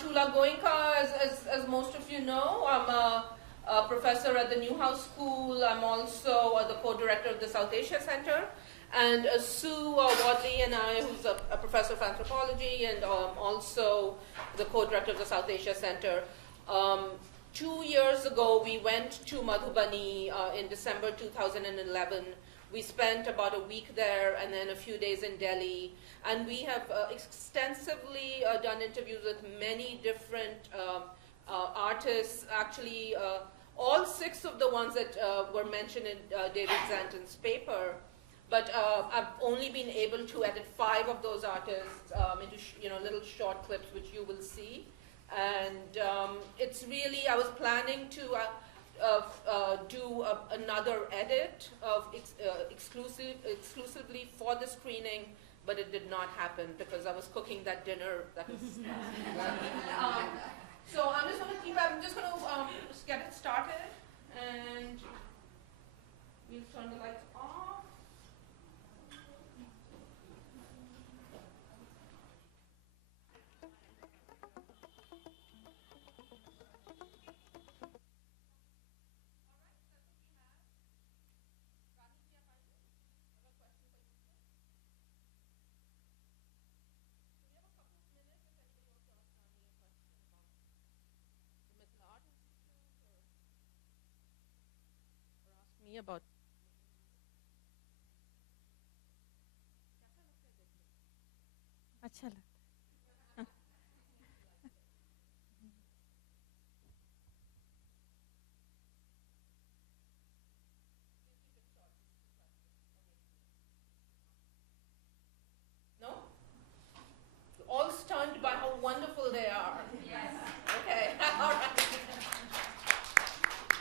Chula Goenka, as most of you know. I'm a professor at the Newhouse School. I'm also the co-director of the South Asia Center. And Sue Wadley and I, who's a professor of anthropology and also the co-director of the South Asia Center. 2 years ago, we went to Madhubani in December 2011. We spent about a week there and then a few days in Delhi. And we have extensively done interviews with many different artists. Actually, all 6 of the ones that were mentioned in David Zanton's paper. But I've only been able to edit 5 of those artists into little short clips, which you will see. And it's really, I was planning to do another edit of exclusively for the screening, but it did not happen because I was cooking that dinner. That was, so I'm just going to get it started, and we'll turn the lights off. About अच्छा लगता है No? All stunned by how wonderful they are. Yes. Okay. All right.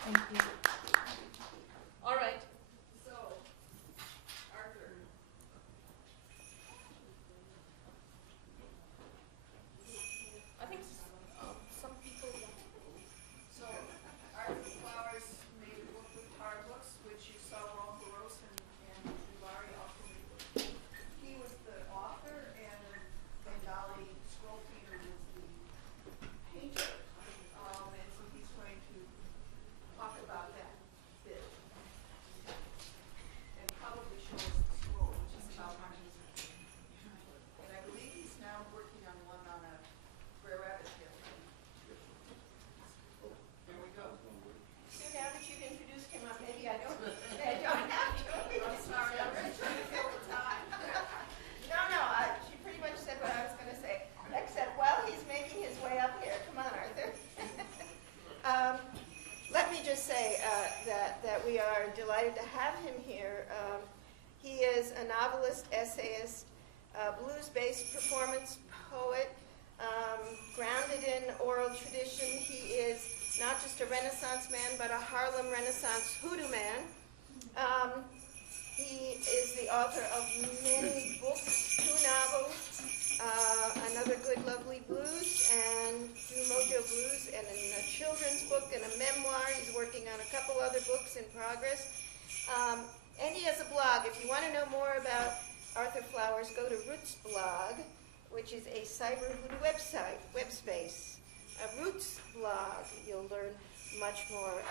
Thank you. All right. So, Arthur. I think some people. So, Arthur Flowers made a book with tar books, which you saw Ron Barros and Larry also. He was the author, and Bengali Scroll Peter was the painter. And so he's going to talk about that bit. And probably show us the scroll, which is about Marxism. And I believe he's now working on one on a Brer Rabbit tail. There we go. So now that you've introduced him, maybe I don't have to. I'm sorry, I'm really trying to fill the time. No, she pretty much said what I was going to say, except while he's making his way up here. Come on, Arthur. Let me just say that we are delighted to have him here. He is a novelist, essayist, blues-based performance poet, grounded in oral tradition. He is not just a Renaissance man, but a Harlem Renaissance hoodoo man. He is the author of many books, 2 novels, Another Good Lovely Blues, and Do Mojo Blues, and a children's book and a memoir. He's working on a couple other books in progress. And he has a blog. If you want to know more about Arthur Flowers, go to Roots blog, which is a cyber hoodoo website, web space. Roots blog, you'll learn much more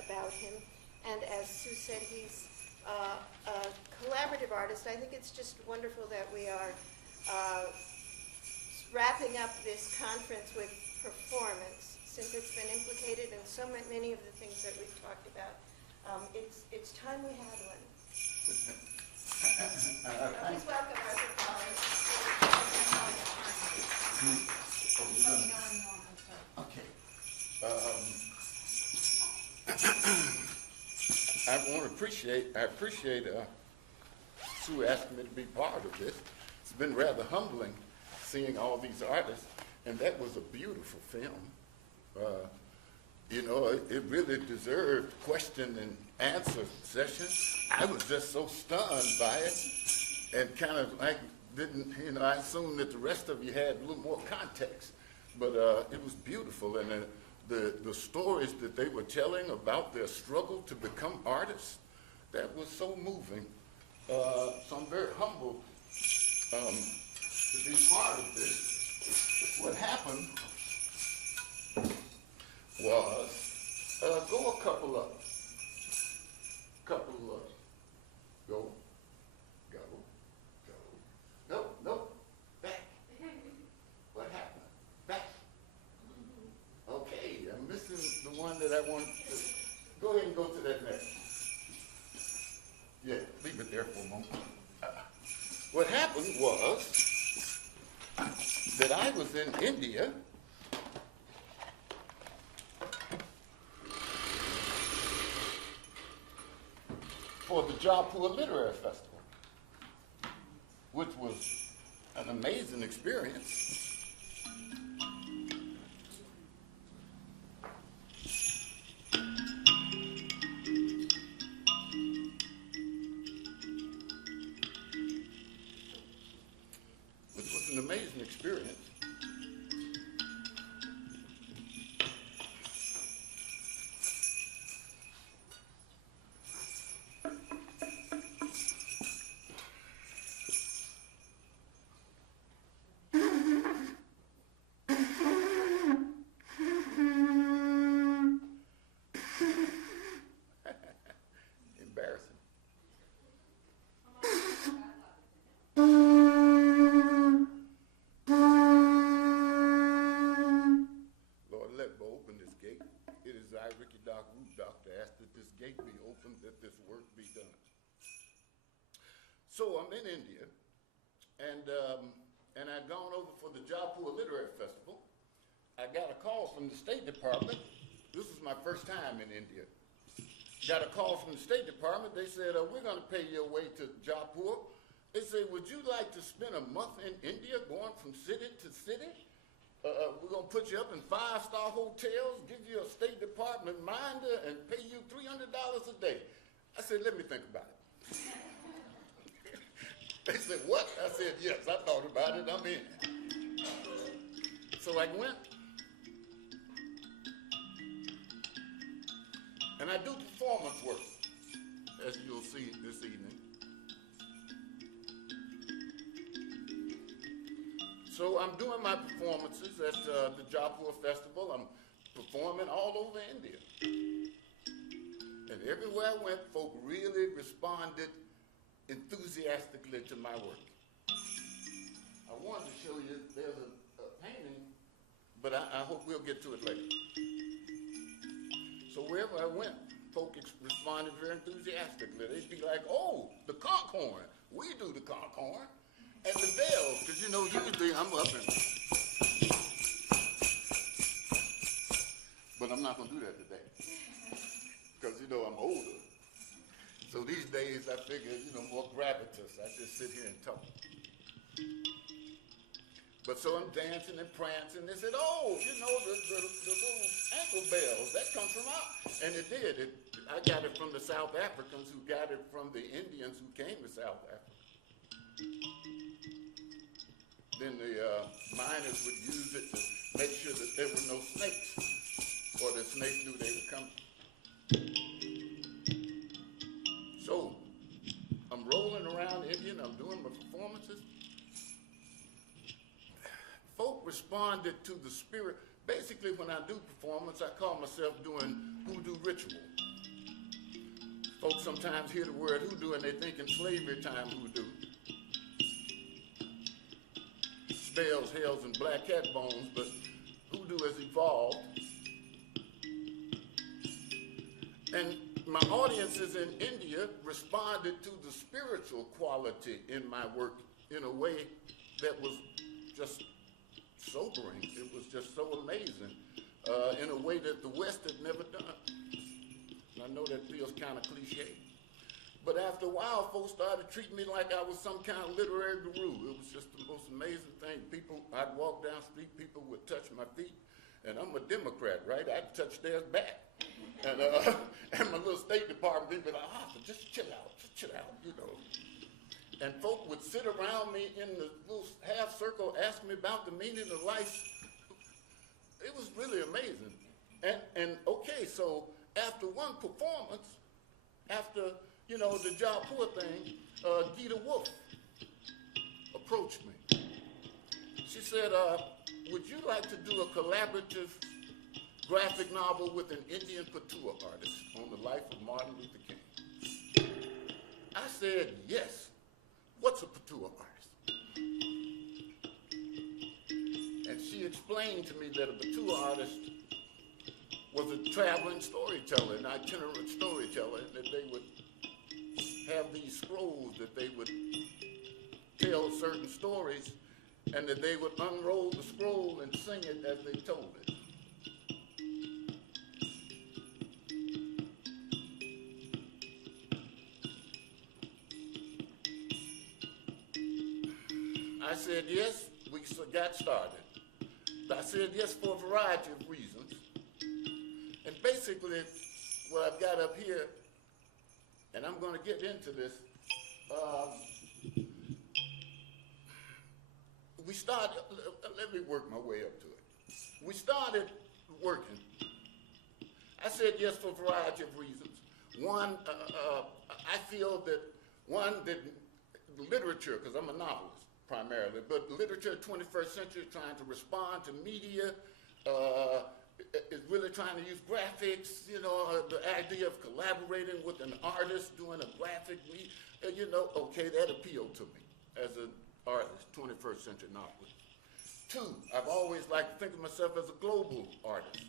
about him. And as Sue said, he's a collaborative artist. I think it's just wonderful that we are wrapping up this conference with performance, since it's been implicated in so many of the things that we've talked about. It's time we had one. Please welcome Arthur Flowers. Okay. I appreciate Sue asking me to be part of this. It's been rather humbling seeing all these artists, and that was a beautiful film. It really deserved question and answer session. I was just so stunned by it, and kind of like I assumed that the rest of you had a little more context, but it was beautiful, and the stories that they were telling about their struggle to become artists, that was so moving. So I'm very humble to be part of this. What happened that I was in India for the Jaipur Literary Festival, which was an amazing experience. Which was an amazing experience. Embarrassing. Lord, let me open this gate. It is I, Ricky Doc, Root Doctor, ask that this gate be opened, that this work be done. So I'm in India, and I'd gone over for the Jaipur Literary Festival. I got a call from the State Department. This was my first time in India. Got a call from the State Department. They said, we're going to pay your way to Jaipur. They said, would you like to spend a month in India going from city to city? We're going to put you up in 5-star hotels, give you a State Department minder, and pay you $300 a day. I said, let me think about it. They said, what? I said, yes, I thought about it. I'm in. So I went. And I do performance work, as you'll see this evening. So I'm doing my performances at the Jaipur Festival. I'm performing all over India. And everywhere I went, folk really responded enthusiastically to my work. I wanted to show you, there's a painting, but I hope we'll get to it later. So wherever I went, folk responded very enthusiastically. They'd be like, oh, the conch horn. We do the conch horn. And the bells, because you know, usually I'm up and... But I'm not going to do that today. Because, you know, I'm older. So these days, I figure, you know, more gravitas. I just sit here and talk. But so I'm dancing and prancing. They said, oh, you know, the little ankle bells, that comes from out. And it did. I got it from the South Africans who got it from the Indians who came to South Africa. Then the miners would use it to make sure that there were no snakes, or the snakes knew they were coming. So I'm rolling around India and I'm doing my performances. Folk responded to the spirit. Basically, when I do performance, I call myself doing hoodoo ritual. Folks sometimes hear the word hoodoo and they think in slavery time hoodoo. Spells, hells, and black cat bones, but hoodoo has evolved. And my audiences in India responded to the spiritual quality in my work in a way that was just sobering. It was just so amazing in a way that the West had never done. And I know that feels kind of cliche. But after a while, folks started treating me like I was some kind of literary guru. It was just the most amazing thing. I'd walk down the street, people would touch my feet. And I'm a Democrat, right? I'd touch theirs back. And my little State Department people would be like, Arthur, just chill out, you know. And folk would sit around me in the little half circle, ask me about the meaning of life. It was really amazing. And okay, so after one performance, after, you know, the Jaipur thing, Gita Wolf approached me. She said, would you like to do a collaborative graphic novel with an Indian patua artist on the life of Martin Luther King? I said, yes. What's a patua artist? And she explained to me that a patua artist was a traveling storyteller, an itinerant storyteller, and that they would have these scrolls that they would tell certain stories, and that they would unroll the scroll and sing it as they told it. I said yes, we got started. I said yes for a variety of reasons. And basically, what I've got up here, and I'm going to get into this, we started, let me work my way up to it. We started working. I said yes for a variety of reasons. One, I feel that literature, because I'm a novelist primarily, but literature 21st century trying to respond to media, is really trying to use graphics, you know, the idea of collaborating with an artist doing a graphic, you know, okay, that appealed to me as an artist, 21st century novelist. Two, I've always liked to think of myself as a global artist.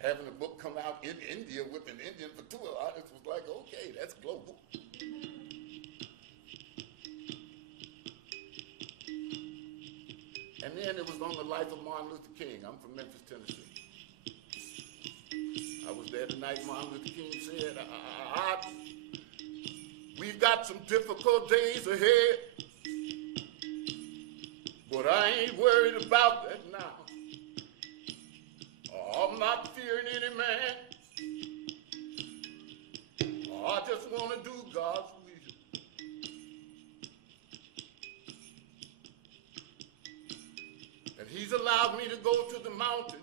Having a book come out in India with an Indian for two artists was like, okay, that's global. And then it was on the life of Martin Luther King. I'm from Memphis, Tennessee. I was there the night Martin Luther King said, we've got some difficult days ahead, but I ain't worried about that now. I'm not fearing any man. I just want to do God's will. And he's allowed me to go to the mountain.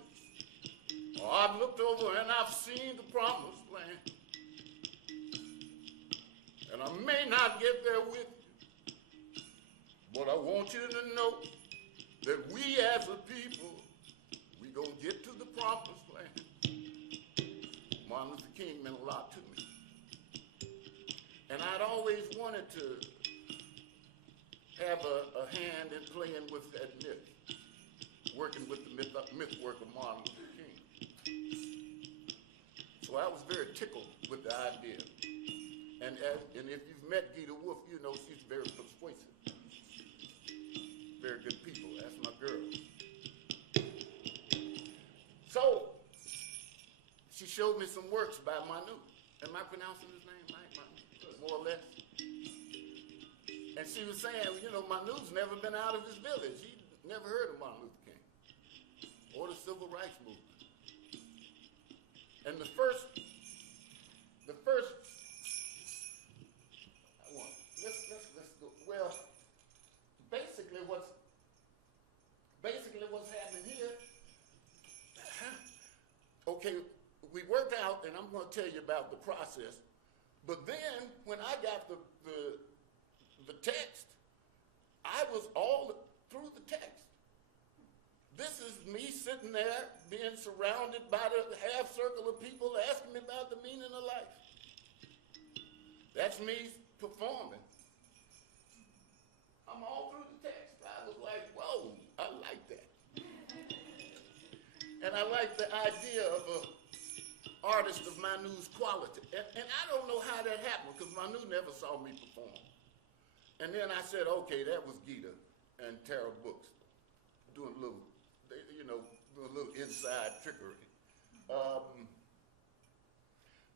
I've looked over and I've seen the promised land. And I may not get there with you, but I want you to know that we as a people, we gonna get to the promised land. Martin Luther King meant a lot to me. And I'd always wanted to have a hand in playing with that myth, working with the myth work of Martin Luther King. So I was very tickled with the idea. And if you've met Gita Wolf, you know she's very persuasive. Very good people. That's my girl. So she showed me some works by Manu. Am I pronouncing his name right? Manu, more or less. And she was saying, you know, Manu's never been out of his village. He never heard of Martin Luther King or the Civil Rights Movement. And the first, let's go. Well, basically what's happening here, okay, we worked out, and I'm going to tell you about the process, but then when I got the text, I was all through the text. This is me sitting there being surrounded by the half circle of people asking me about the meaning of life. That's me performing. I'm all through the text. I was like, whoa, I like that. And I like the idea of an artist of Manu's quality. And I don't know how that happened because Manu never saw me perform. And then I said, okay, that was Gita and Tara Books doing a little, doing a little inside trickery.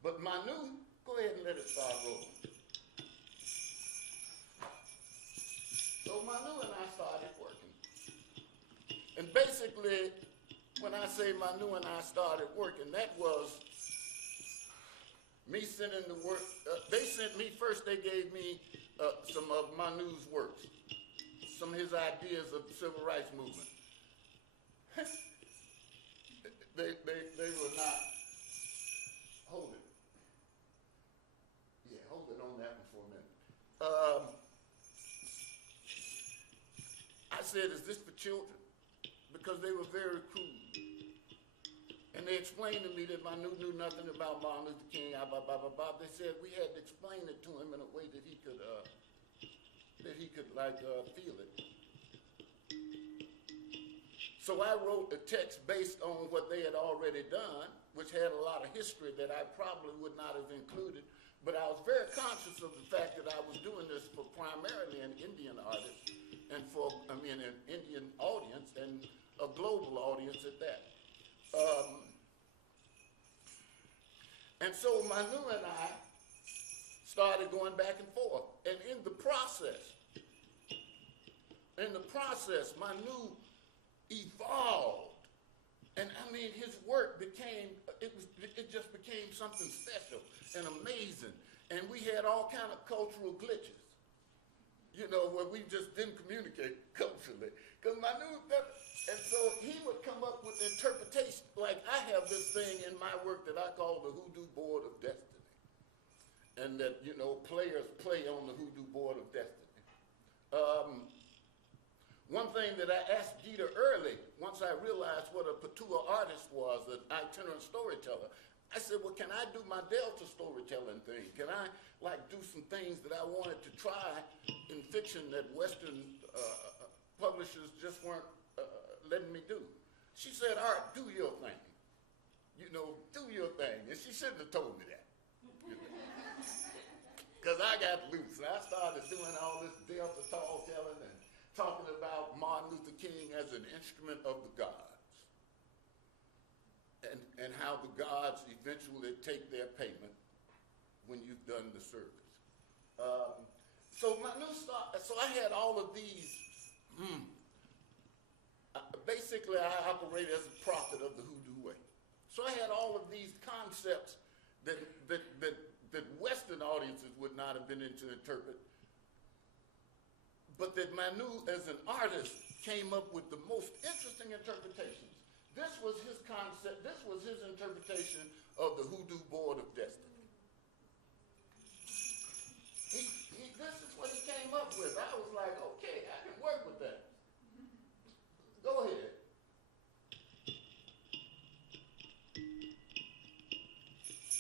But Manu, go ahead and let it start rolling. So Manu and I started working. And basically, when I say Manu and I started working, that was me sending the work. They sent me first, they gave me some of Manu's works, some of his ideas of the Civil Rights Movement. They were not, hold it. Yeah, hold it on that one for a minute. I said, is this for children? Because they were very crude. And they explained to me that Manu knew nothing about Martin Luther King, They said we had to explain it to him in a way that he could feel it. So I wrote a text based on what they had already done, which had a lot of history that I probably would not have included, but I was very conscious of the fact that I was doing this for primarily an Indian artist and for, I mean, an Indian audience and a global audience at that. And so Manu and I started going back and forth. And in the process, Manu evolved. And I mean, his work became, it just became something special and amazing. And we had all kind of cultural glitches, you know, where we just didn't communicate culturally. Because Manu, and so he would come up with interpretation. Like I have this thing in my work that I call the hoodoo board of destiny. And that, you know, players play on the hoodoo board of destiny. One thing that I asked Gita early, once I realized what a Patua artist was, an itinerant storyteller, I said, well, can I do my Delta storytelling thing? Can I, like, do some things that I wanted to try in fiction that Western publishers just weren't letting me do? She said, Art, do your thing. You know, do your thing. And she shouldn't have told me that. Because I got loose. And I started doing all this Delta tall telling and talking about Martin Luther King as an instrument of the gods. And how the gods eventually take their payment when you've done the service. So I had all of these, basically I operated as a prophet of the hoodoo way. So I had all of these concepts that Western audiences would not have been able to interpret, but that Manu, as an artist, came up with the most interesting interpretations. This was his concept, this was his interpretation of the hoodoo board of destiny. This is what he came up with. I was like, okay, I can work with that. Go ahead.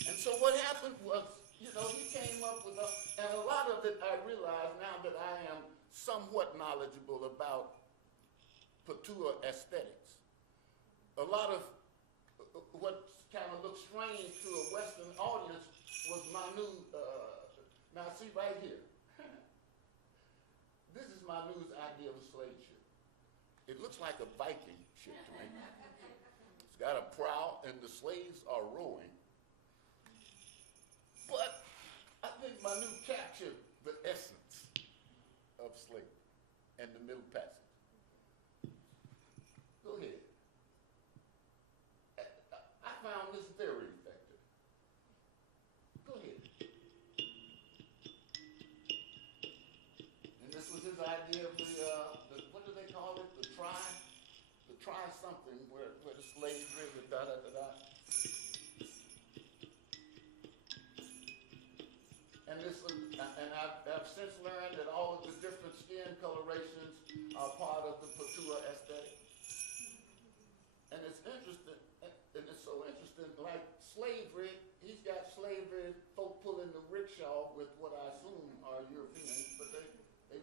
And so what happened was, you know, he came up with and a lot of it I realize now that I am somewhat knowledgeable about Patua aesthetics. A lot of what kind of looked strange to a Western audience was Manu. Now see right here. This is Manu's idea of a slave ship. It looks like a Viking ship to me. It's got a prow and the slaves are rowing. But I think Manu captured the essence of slavery and the Middle Passage. Go ahead. I found this very effective. Go ahead. And this was his idea of the what do they call it? The try something where the slavery, the da-da-da-da. And I've since learned that all of the different skin colorations are part of the Patua aesthetic. And it's interesting, and it's so interesting, like slavery, he's got slavery, folk pulling the rickshaw with what I assume are Europeans, but they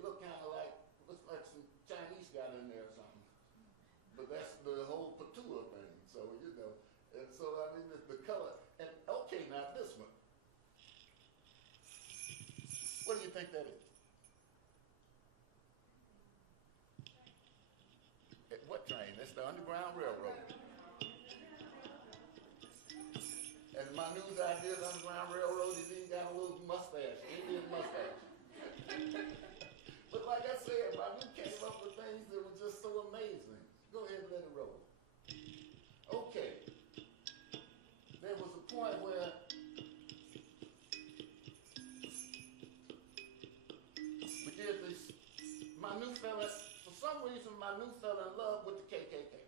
look kind of like, looks like some Chinese got in there or something. But that's the whole Patua thing, so, you know. And so, I mean, the color, and okay, now this one. What do you think that is? What train? It's the Underground Railroad. And Manu's idea of the Underground Railroad, he's even got a little mustache, Indian mustache. But like I said, Manu came up with things that were just so amazing. Go ahead and let it roll. Okay. There was a point where we did this. Manu fell in, for some reason, Manu fell in love with the KKK.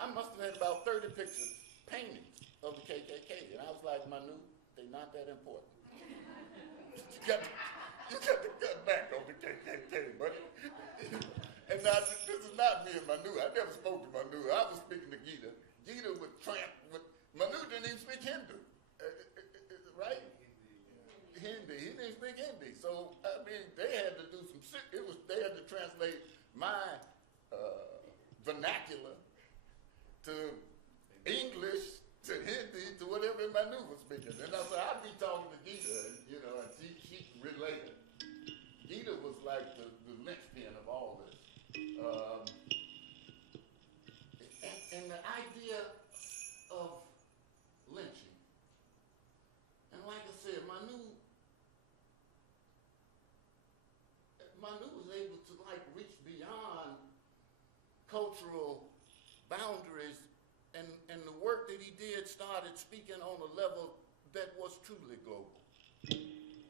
I must have had about 30 pictures, paintings of the KKK. And I was like, Manu, they're not that important. You got to cut back on the KKK, buddy. And now, this is not me and Manu. I never spoke to Manu. I was speaking to Gita. Gita would tramp with, Manu didn't even speak Hindu, right? Hindi. He didn't speak Hindi. So, I mean, they had to do some, they had to translate my vernacular to English, to Hindi, to whatever Manu was speaking. And I said, I'd be talking to Gita, and, you know, and she related. Gita was cultural boundaries, and the work that he did started speaking on a level that was truly global,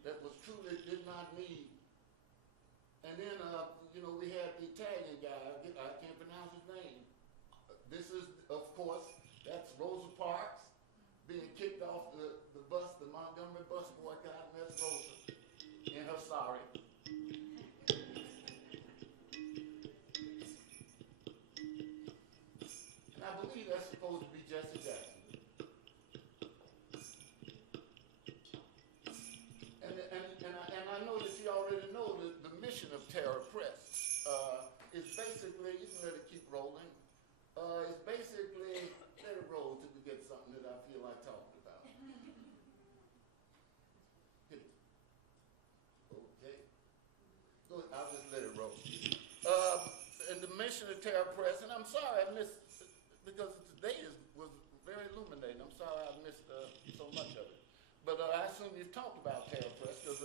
that was truly did not need. And then, you know, we had the Italian guy, I can't pronounce his name. This is, of course, that's Rosa Parks being kicked off the bus, the Montgomery bus boycott, and that's Rosa in her sari. And I believe that's supposed to be Jesse Jackson. And I know that you already know the mission of Terra Press is basically, you can let it keep rolling, it's basically, let it roll till we get something that I feel like talking about. Hit it. Okay. Good, I'll just let it roll. And the mission of Terra Press, and I'm sorry I missed, because today was very illuminating. I'm sorry I missed so much of it. But I assume you've talked about Terra Press, because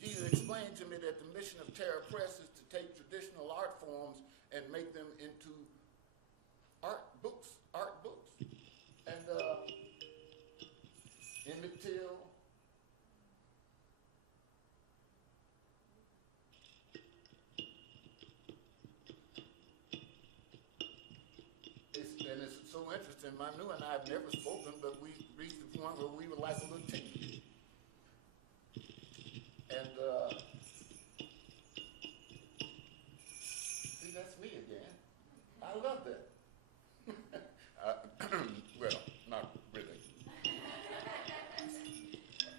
you explained to me that the mission of Terra Press is to take traditional art forms and make them into art books. And Emmett Till, and it's so interesting. Manu and I have never spoken, but we reached the point where we were like a little team. And see, that's me again. I love that. Well, not really.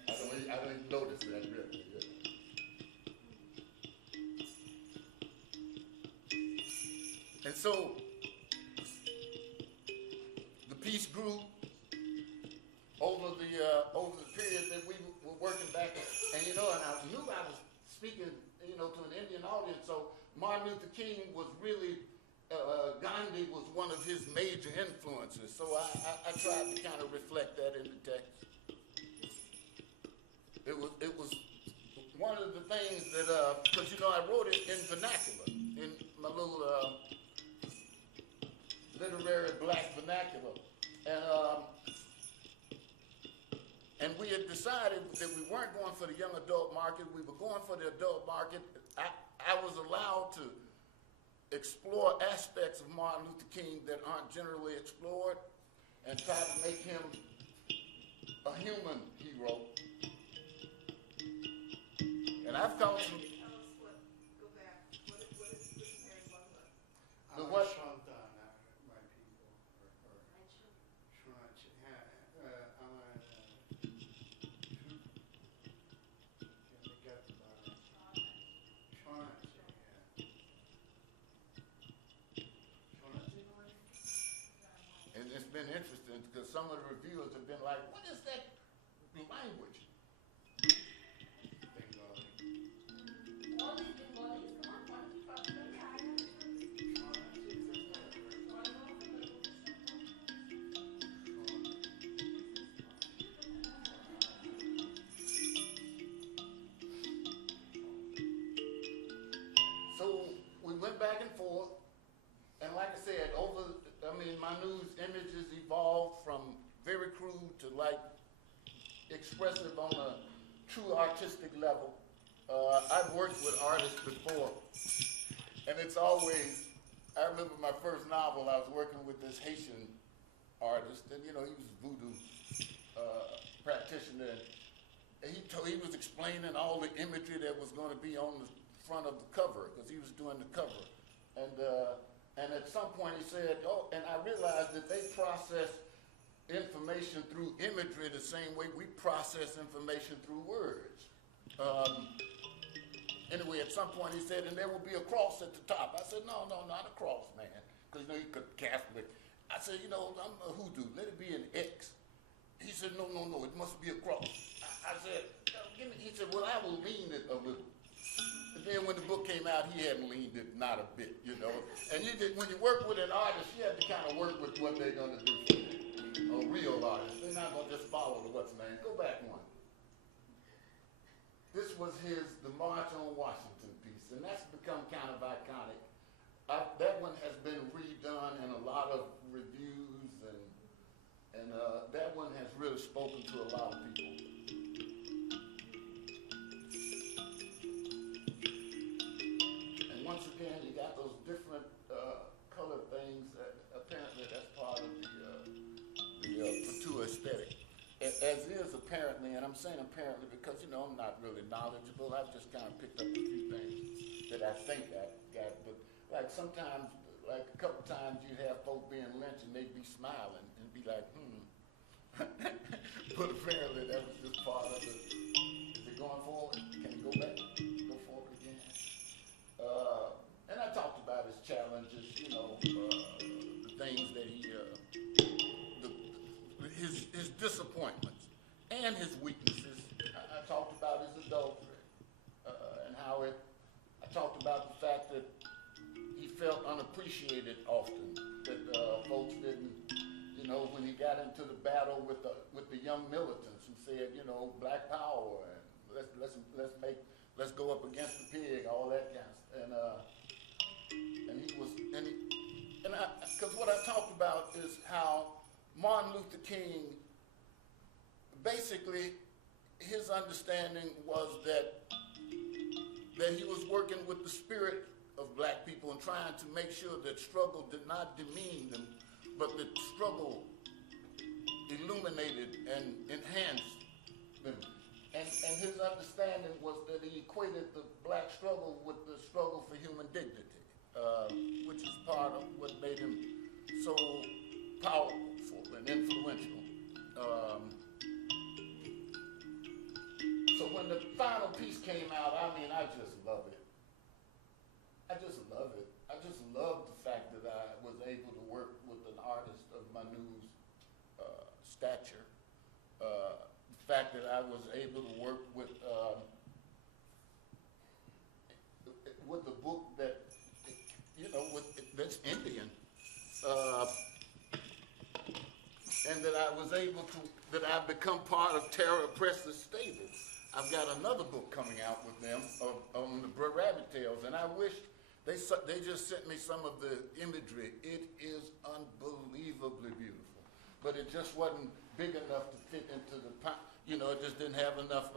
I don't even notice that really. Yeah. And so the piece grew over the period that we were working back, and you know, and I knew I was speaking, you know, to an Indian audience. So Martin Luther King was really, Gandhi was one of his major influences. So I tried to kind of reflect that in the text. It was one of the things that, because you know, I wrote it in vernacular, in my little literary black vernacular, and we had decided that we weren't going for the young adult market. We were going for the adult market. I was allowed to explore aspects of Martin Luther King that aren't generally explored, and try to make him a human hero. And I've come to... Tell us what, go back, what is Mary Ludwig? The what? My people, and it's been interesting because some of the reviewers have been like, what is that language? All these Bengalis, come on, why don't you talk to them? So we went back and forth, and like I said, Manu's images evolved from very crude to like expressive on a true artistic level. I've worked with artists before, and it's always, I remember my first novel, I was working with this Haitian artist, and you know, he was a voodoo practitioner, and he was explaining all the imagery that was going to be on the front of the cover, because he was doing the cover. And at some point he said, oh, and I realized that they process information through imagery the same way we process information through words. Anyway, at some point he said, and there will be a cross at the top. I said, no, not a cross, man, because you know, he could Catholic. I said, you know, I'm a hoodoo, let it be an X. He said, no, it must be a cross. I said, give me, he said, well, I will lean it a little. And then when the book came out, he hadn't leaned it not a bit, you know. And when you work with an artist, you have to kind of work with what they're going to do for you. A real artist. They're not going to just follow the what's name. Go back one. This was the March on Washington piece, and that's become kind of iconic. That one has been redone And that one has really spoken to a lot of people. And once again, you got those different colored things. Apparently, that's part of the Patua aesthetic. As is apparently, and I'm saying apparently because, you know, I'm not really knowledgeable. I've just kind of picked up a few things that I think I got. But like sometimes, like a couple times you have folk being lynched and they'd be smiling and be like, But apparently that was just part of it. Is it going forward? Can it go back? Go forward again? And I talked about his challenges, you know, the things that he, his disappointments and his weaknesses. I talked about his adultery and how I talked about the fact that he felt unappreciated often, that folks didn't, you know, when he got into the battle with the young militants who said, you know, black power and let's go up against the pig, all that kind of stuff. Because what I talked about is how Martin Luther King, basically, his understanding was that he was working with the spirit of black people and trying to make sure that struggle did not demean them, but that struggle illuminated and enhanced them. And his understanding was that he equated the black struggle with the struggle for human dignity, which is part of what made him so powerful and influential. So when the final piece came out, I mean, I just love it. I just love it. I just love the fact that I was able to work with an artist of Manu's stature. The fact that I was able to work with the book that, you know, that's Indian. And that I was able to, that I've become part of Tara Press's stable. I've got another book coming out with them on the rabbit tails, and I wish they just sent me some of the imagery. It is unbelievably beautiful, but it just wasn't big enough to fit into the, you know, it just didn't have enough,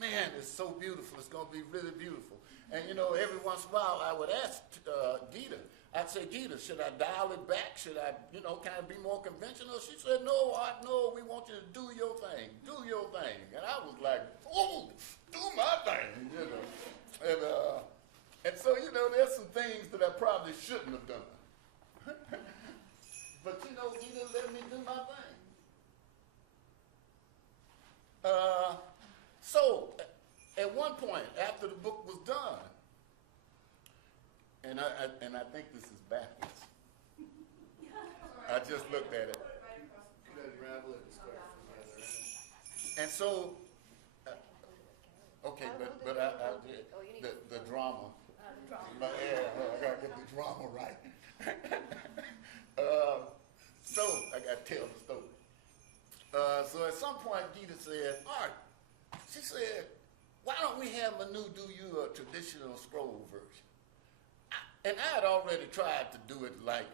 man, it's so beautiful. It's going to be really beautiful. And, you know, every once in a while I would ask Gita, I'd say, Gita, should I dial it back? Should I, you know, kind of be more conventional? She said, no, Art, no, we want you to do your thing. Do your thing. And I was like, oh, do my thing, you know. And so, you know, there's some things that I probably shouldn't have done. But, you know, Gita let me do my thing. So, at one point, after the book was done, and I think this is backwards. I just looked at it. You unravel it and start from the other end. And so, okay, but I did the drama. But yeah, I gotta get the drama right. So I gotta tell the story. So at some point, Gita said, Art, she said, why don't we have Manu do you a traditional scroll version? And I had already tried to do it like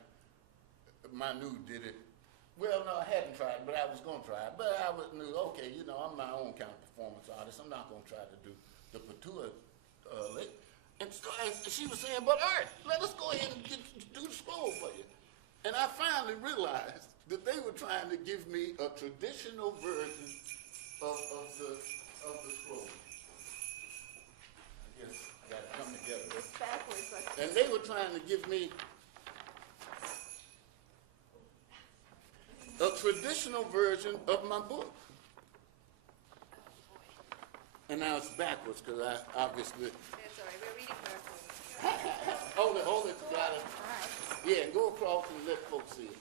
Manu did it. Well, no, I hadn't tried, but I was going to try it. But I knew, okay, you know, I'm my own kind of performance artist. I'm not going to try to do the Patua lick. And so she was saying, but Art, let us go ahead and do the scroll for you. And I finally realized that they were trying to give me a traditional version of the scroll. I guess I got to come together. It's backwards. And they were trying to give me a traditional version of my book. And now it's backwards because I obviously. That's all right. We're reading backwards. Hold it together. Yeah, go across and let folks see it.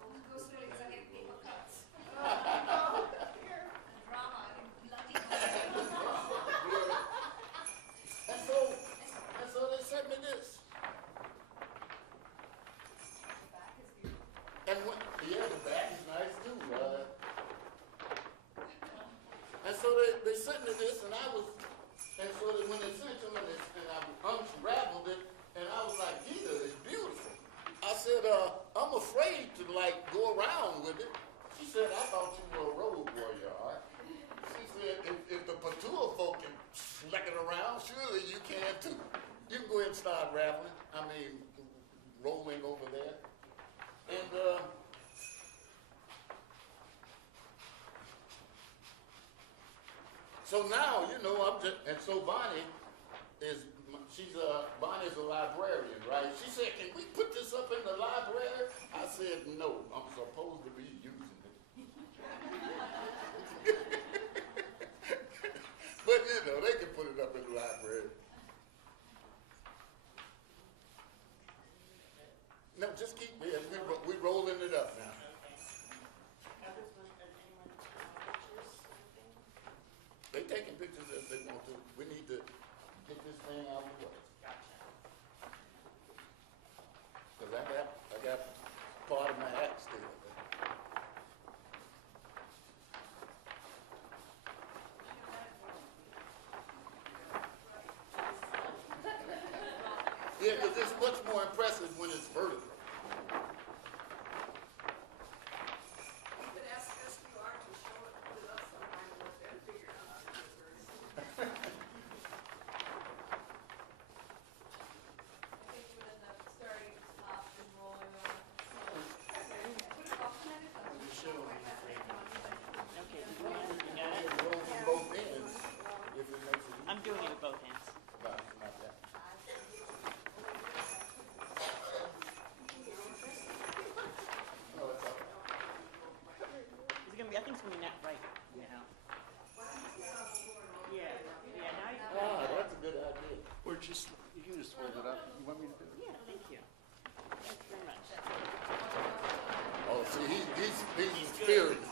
Go slowly because I get paper cuts. And so they sent me this. And yeah, the back is nice too. And so they sent me this, and so that when they sent them and I unraveled it, now, surely you can too. You can go ahead and start rolling over there. And so now, so Bonnie's a librarian, right? She said, can we put this up in the library? I said, no, I'm supposed to be using it. But they can put it up in the library. No, just keep it. We're rolling it up now. They taking pictures as they want to. We need to get this thing out of the way. Because I got part of my act still. Yeah, because it's much more impressive when it's vertical. You could ask SQR to show it, put it up sometime and let them figure out how to do it first. I think we'll end up starting to stop and rolling on. Okay, you got it? Roll from both ends, if it makes it I'm doing it with both hands. not that. No, it's all right. I think it's gonna be not right now. Yeah, now you Ah, that's a good idea. Or just, you can just hold it up. You want me to do it? Yeah, thank you. Thanks very much. Oh, see, he's experienced.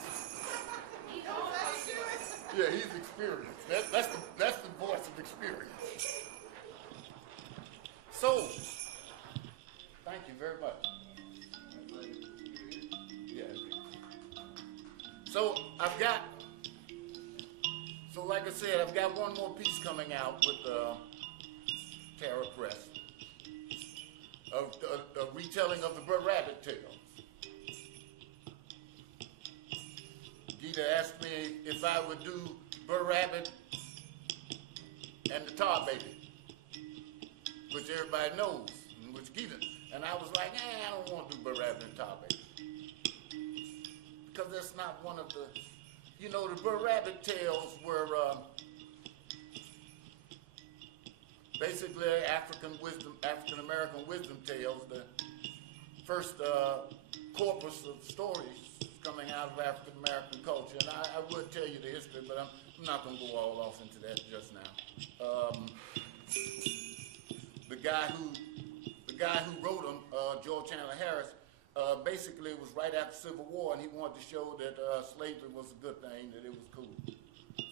Yeah, he's experienced. That's the voice of experience. So, thank you very much. Yeah. So like I said, I've got one more piece coming out with Tara Press. A retelling of the Brer Rabbit tale. Gita asked me if I would do Brer Rabbit and the Tar Baby, which everybody knows, and which Gita. And I was like, I don't want to do Brer Rabbit and Tar Baby. Because that's not one of the, the Brer Rabbit tales were basically African American wisdom tales, the first corpus of stories coming out of African American culture. And I would tell you the history, but I'm not going to go all off into that just now. The guy who wrote them, George Chandler Harris, basically it was right after the Civil War, and he wanted to show that slavery was a good thing, that it was cool.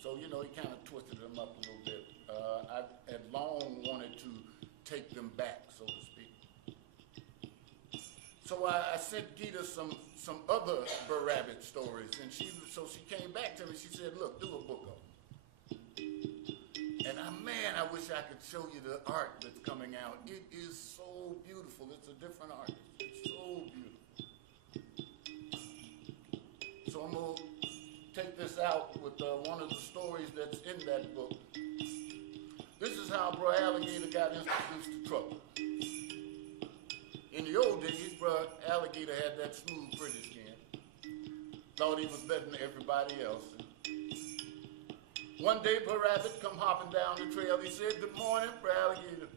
So, he kind of twisted them up a little bit. I had long wanted to take them back, so to speak. So I sent Gita some other Brer Rabbit stories, and she came back to me. She said, "Look, do a book of them." And I wish I could show you the art that's coming out. It is so beautiful. It's a different artist. It's so beautiful. So I'm gonna take this out with one of the stories that's in that book. This is how Brer Alligator got introduced to trouble. In the old days, Brer Alligator had that smooth, pretty skin. Thought he was better than everybody else. One day, Brer Rabbit come hopping down the trail. He said, "Good morning, Brer Alligator."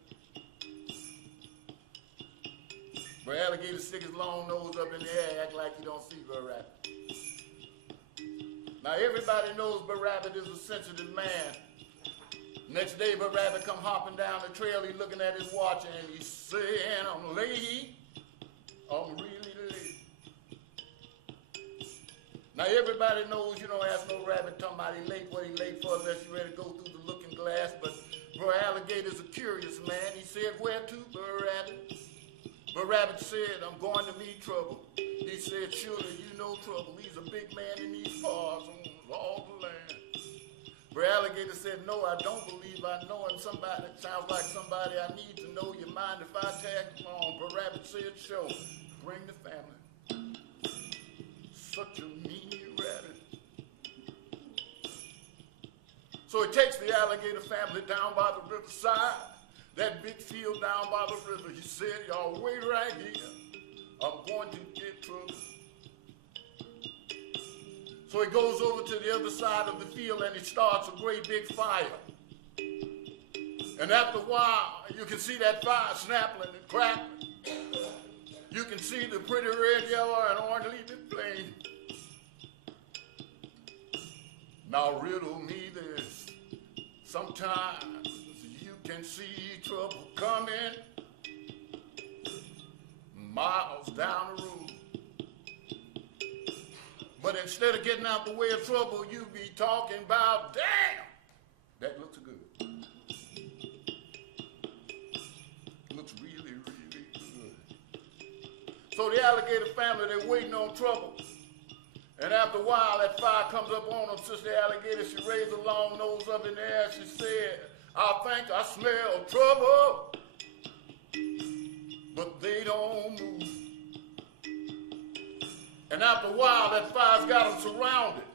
Brer Alligator stick his long nose up in the air, act like he don't see Brer Rabbit. Now, everybody knows Brer Rabbit is a sensitive man. Next day, Brer Rabbit come hopping down the trail. He looking at his watch and he's saying, "I'm late. I'm really late." Now, everybody knows you don't ask no rabbit talking about he late, what he late for, unless you're ready to go through the looking glass. But Brer Alligator's a curious man. He said, "Where to, Brer Rabbit?" Brer Rabbit said, "I'm going to meet trouble." He said, "Surely you know trouble. He's a big man in these paws on all the land." Brer Alligator said, "No, I don't believe I know him. Somebody, it sounds like somebody I need to know. You mind if I tag along?" Brer Rabbit said, "Sure. Bring the family." Such a mean rabbit. So he takes the alligator family down by the riverside, that big field down by the river. He said, y'all wait right here. I'm going to get trouble. So he goes over to the other side of the field and he starts a great big fire. And after a while, you can see that fire snapping and crackling. You can see the pretty red, yellow, and orange leafy flame. Now riddle me this. Sometimes you can see trouble coming miles down the road. But instead of getting out the way of trouble, you be talking about, damn, that looks good. Looks really, really good. So the alligator family, they're waiting on trouble. And after a while, that fire comes up on them. Sister Alligator, she raised a long nose up in the air. She said, I think I smell trouble. But they don't move. And after a while, that fire's got them surrounded.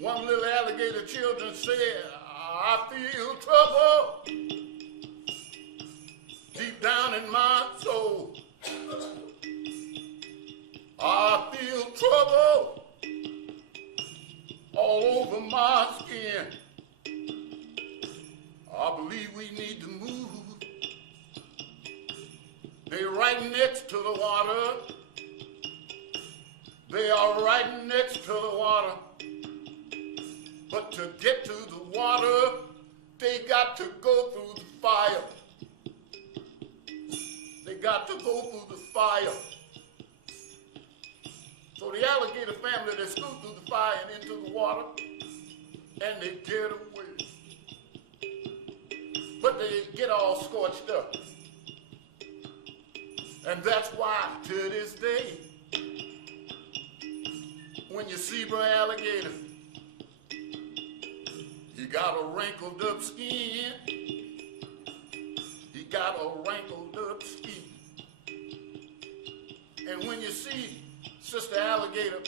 One little alligator children said, I feel trouble deep down in my soul. I feel trouble all over my skin. I believe we need to move. They're right next to the water. They are right next to the water. But to get to the water, they got to go through the fire. They got to go through the fire. So the alligator family, they scoot through the fire and into the water, and they get away. But they get all scorched up. And that's why, to this day, when you see my alligator, he got a wrinkled up skin. He got a wrinkled up skin. And when you see Sister Alligator,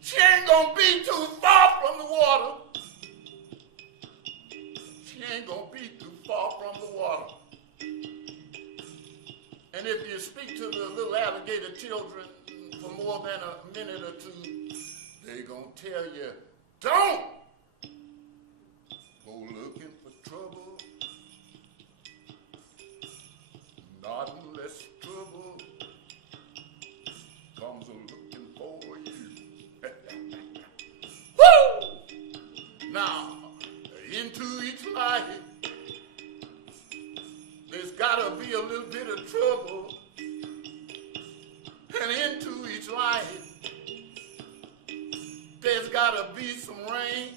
she ain't gonna be too far from the water. She ain't gonna be too far from the water. And if you speak to the little alligator children for more than a minute or two, they gonna tell you, don't go looking for trouble. Not unless trouble comes a-looking for you. Woo! Now, into each life, there's gotta be a little bit of trouble. And into each life, there's gotta be some rain.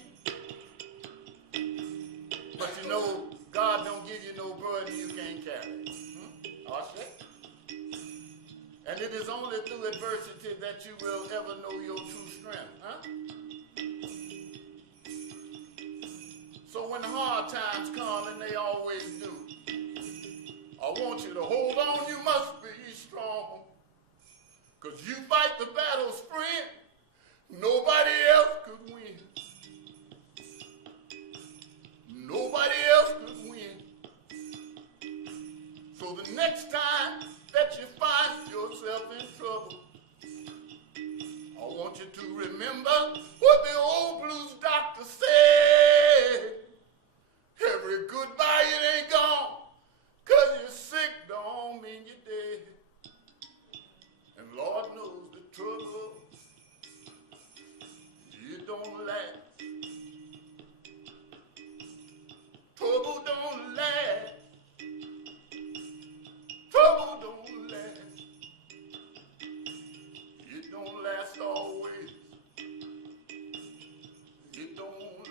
But you know, God don't give you no burden you can't carry. And it is only through adversity that you will ever know your true strength. So when hard times come, and they always do, I want you to hold on, you must be strong. Because you fight the battles, friend, nobody else could win. Nobody else could win. So the next time that you find yourself in trouble, I want you to remember what the old blues doctor said. Every goodbye, it ain't gone. 'Cause you're sick don't mean you're dead. And Lord knows the trouble, it don't last. Trouble don't last. Trouble don't last. It don't last always. It don't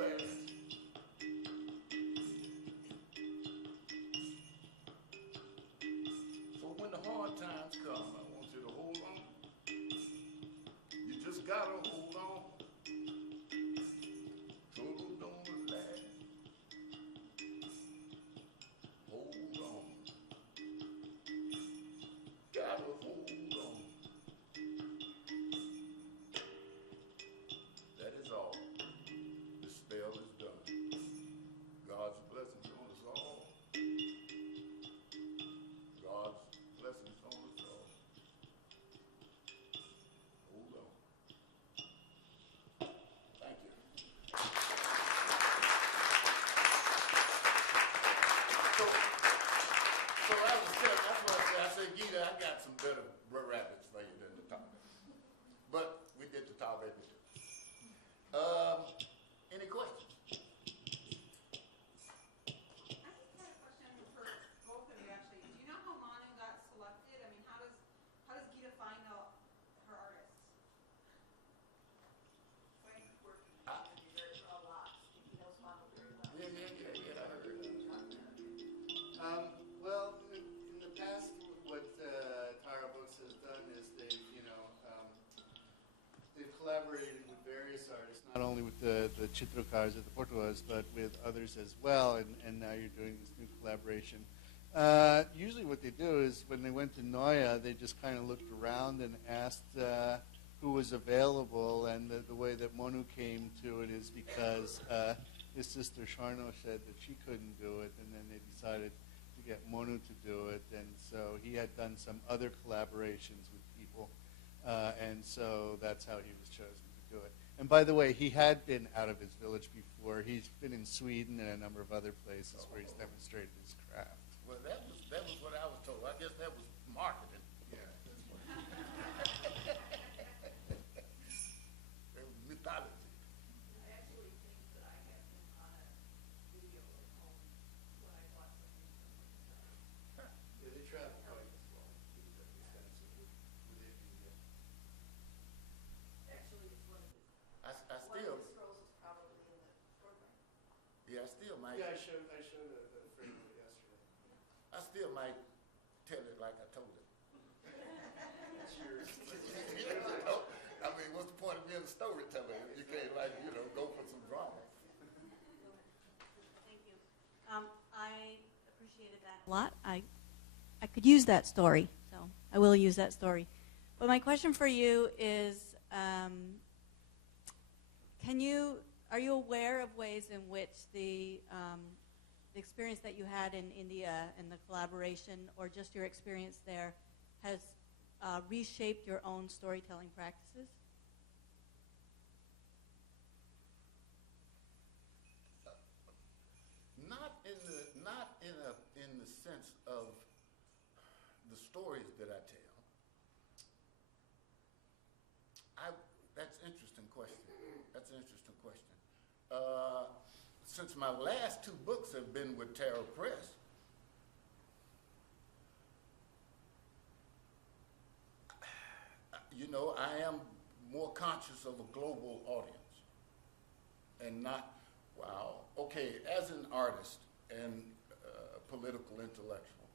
I got some better rabbits for you than the tar baby. But we did the tar baby too. Any questions? I just had a question for both of you, actually. Do you know how Manu got selected? I mean, how does Gita find out her artists? Frank working very a lot. He knows Manu very well. Yeah, I heard that. Well, in the past, what Tara Books has done is they've collaborated with various artists, not only with the Chitrokars of the Portuguese, but with others as well, and now you're doing this new collaboration. Usually what they do is when they went to Noya, they just kind of looked around and asked who was available, and the way that Monu came to it is because his sister Sharno said that she couldn't do it, and then they decided to get Monu to do it, and so he had done some other collaborations with people, and so that's how he was chosen to do it. And by the way, he had been out of his village before. He's been in Sweden and a number of other places where he's demonstrated his craft. Well, that was what I was told. I guess that was marketing. Yeah. That was mythology. I actually think that I have him on a video at home when I bought something from him. Yeah, they travel quite well. Extensively with India. Actually, it's one of his, I one still, of his scrolls is probably in the program. yeah, I still might. Yeah, I showed a frame of it yesterday. I still might tell it like I told it. It's yours. I mean, what's the point of being a storyteller if you can't, like, go for some drama? Thank you. I appreciated that a lot. I could use that story, so I will use that story. But my question for you is, are you aware of ways in which the experience that you had in India and the collaboration, or just your experience there, has reshaped your own storytelling practices? Not in the sense of the stories that I tell. That's an interesting question. That's an interesting question. Since my last two books have been with Tarot Press, I am more conscious of a global audience and not, okay, as an artist and political intellectual,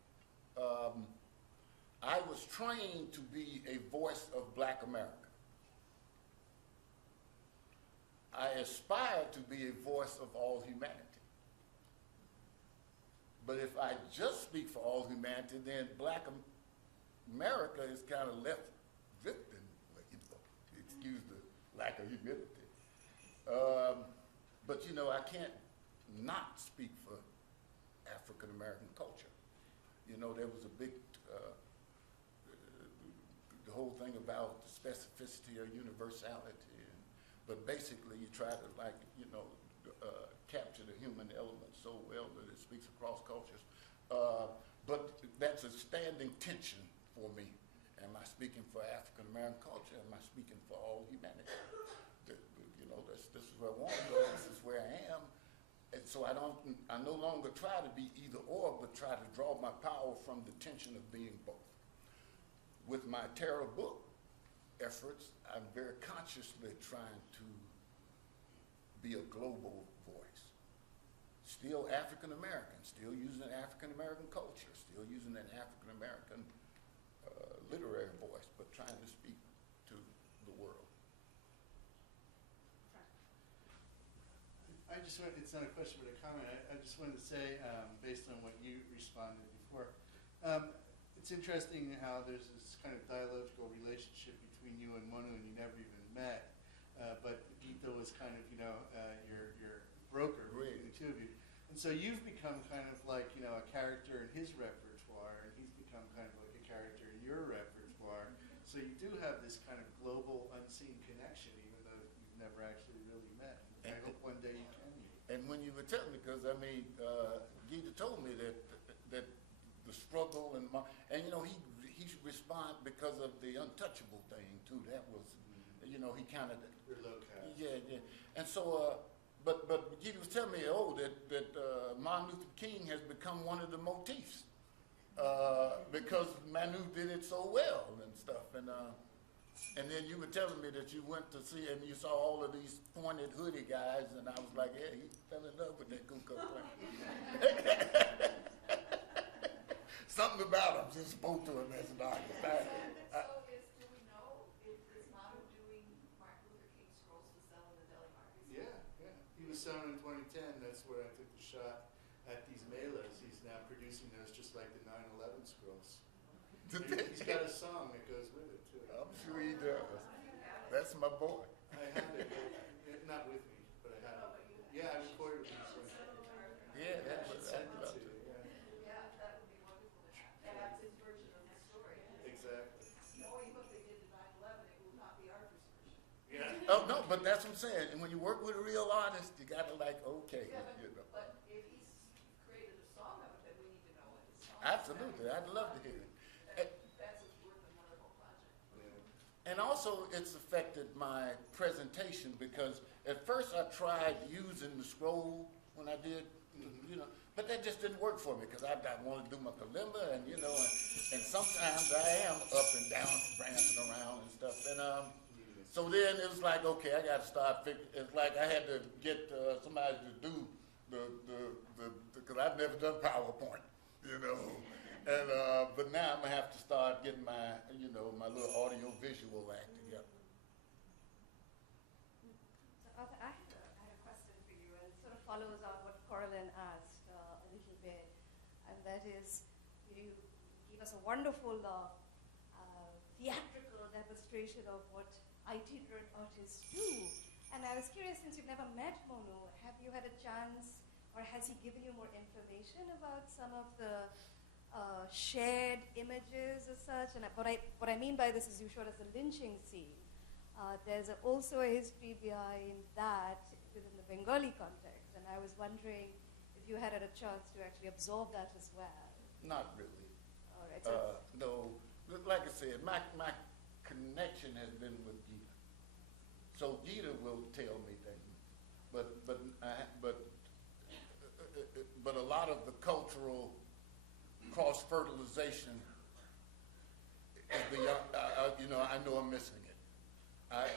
I was trained to be a voice of Black America. I aspire to be a voice of all humanity. But if I just speak for all humanity, then Black America is kind of left drifting, excuse the lack of humility. But I can't not speak for African American culture. There was a big, the whole thing about the specificity or universality. But basically, you try to capture the human element so well that it speaks across cultures. But that's a standing tension for me. Am I speaking for African American culture? Am I speaking for all humanity? This is where I want to go. This is where I am. And so I no longer try to be either or, but try to draw my power from the tension of being both. With my tarot book efforts, I'm very consciously trying to be a global voice. Still African American, still using an African American culture, still using an African American literary voice, but trying to speak to the world. It's not a question but a comment. I just wanted to say, based on what you responded before, it's interesting how there's this kind of dialogical relationship between you and Monu, and you never even met. But Gita was kind of, your broker between the two of you. And so you've become kind of like, a character in his repertoire, and he's become kind of like a character in your repertoire. So you do have this kind of global, unseen connection, even though you've never actually really met. And I hope one day you can meet. And when you were telling me, because Gita told me that the struggle and he responded because of the untouchable thing too. That was, you know, he kind of. Yeah, yeah. And so, but he was telling me, that Martin Luther King has become one of the motifs because Manu did it so well and stuff. And then you were telling me that you went to see and you saw all of these pointed hoodie guys, and I was like, yeah, he fell in love with that Ku Klux Klan. Something about him just spoke to him as an artist. Do we know if is Manu doing Martin Luther King scrolls to sell in the deli markets? Yeah. He was selling in 2010. That's where I took the shot at these mailers. He's now producing those just like the 9/11 scrolls. And he's got a song that goes with it too. I'm sure he does. That's my boy. I have it, not with me, but I have it. Yeah, I recorded it. Yeah, I that's should what send I it love. to you. Yeah, Yeah, that would be wonderful to have. That's his version of the story. exactly. Knowing what they did in 9/11, it will not be Arthur's version. Yeah. Oh no, but that's what I'm saying. And when you work with a real artist, you gotta like, okay, Yeah, you know. but if he's created a song of it, then we need to know what his song is. Absolutely, I'd love to hear it. That's worth another whole project. Yeah. And also, it's affected my presentation because at first I tried using the scroll when I did, you know, but that just didn't work for me because I wanted to do my kalimba and, you know, and sometimes I am up and down, prancing around and stuff. And so then it was like, okay, I got to start it's like I had to get somebody to do because I've never done PowerPoint, you know. And but now I'm gonna have to start getting my, you know, my little audio visual act together. So Arthur, I had a question for you, and it sort of follows on what Coraline asked a little bit, and that is, you gave us a wonderful theatrical demonstration of what itinerant artists do. And I was curious, since you've never met Monu, have you had a chance, or has he given you more information about some of the shared images as such? And what I mean by this is you showed us the lynching scene. There's also a history behind that within the Bengali context, and I was wondering if you had a chance to actually absorb that as well. Not really. All right. So No, like I said, my connection has been with Gita. So Gita will tell me things, but a lot of the cultural cross-fertilization is beyond, you know, I know I'm missing it. I've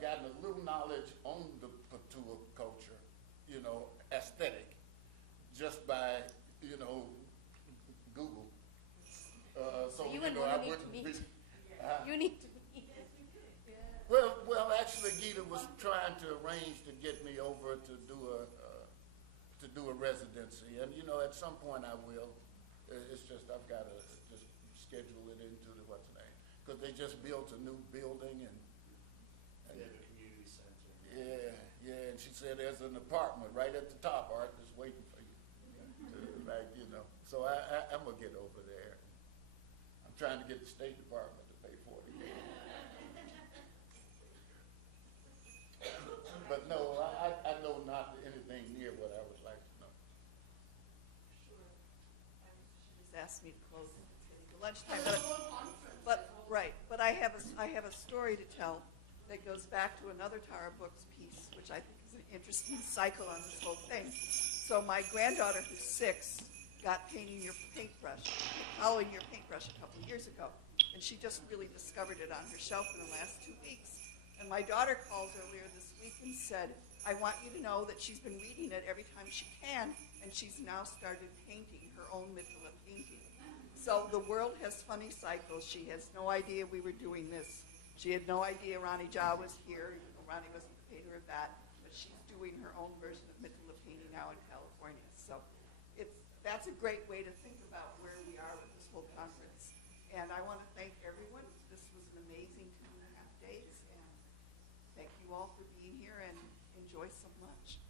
gotten a little knowledge on the Patua culture, you know, aesthetic, just by, you know, Google. So you you and know, Monu I need to wouldn't meet. be. You need to meet. Well, actually, Gita was trying to arrange to get me over to do a residency, and you know, at some point I will. It's just I've got to just schedule it into the what's the name, because they just built a new building and They have a community center. yeah, and she said there's an apartment right at the top, Art, that's waiting for you. Like, you know, so I'm gonna get over there. I'm trying to get the State Department to pay for it again. But no, I know not anything near what I would like to know. Sure. She just asked me to close it. It's getting to lunchtime. But I have a story to tell that goes back to another Tara Books piece, which I think is an interesting cycle on this whole thing. So my granddaughter, who's 6, got following your paintbrush a couple of years ago, and she just really discovered it on her shelf in the last 2 weeks. And my daughter called earlier this week and said, I want you to know that she's been reading it every time she can, and she's now started painting her own Mithila painting. So the world has funny cycles. She has no idea we were doing this. She had no idea Ronnie Jha was here. Ronnie wasn't the painter of that, but she's doing her own version of Mithila painting now in California. So that's a great way to think about where we are with this whole conference. And I want to thank everyone. This was an amazing 2.5 days, and thank you all for being here, and enjoy some lunch.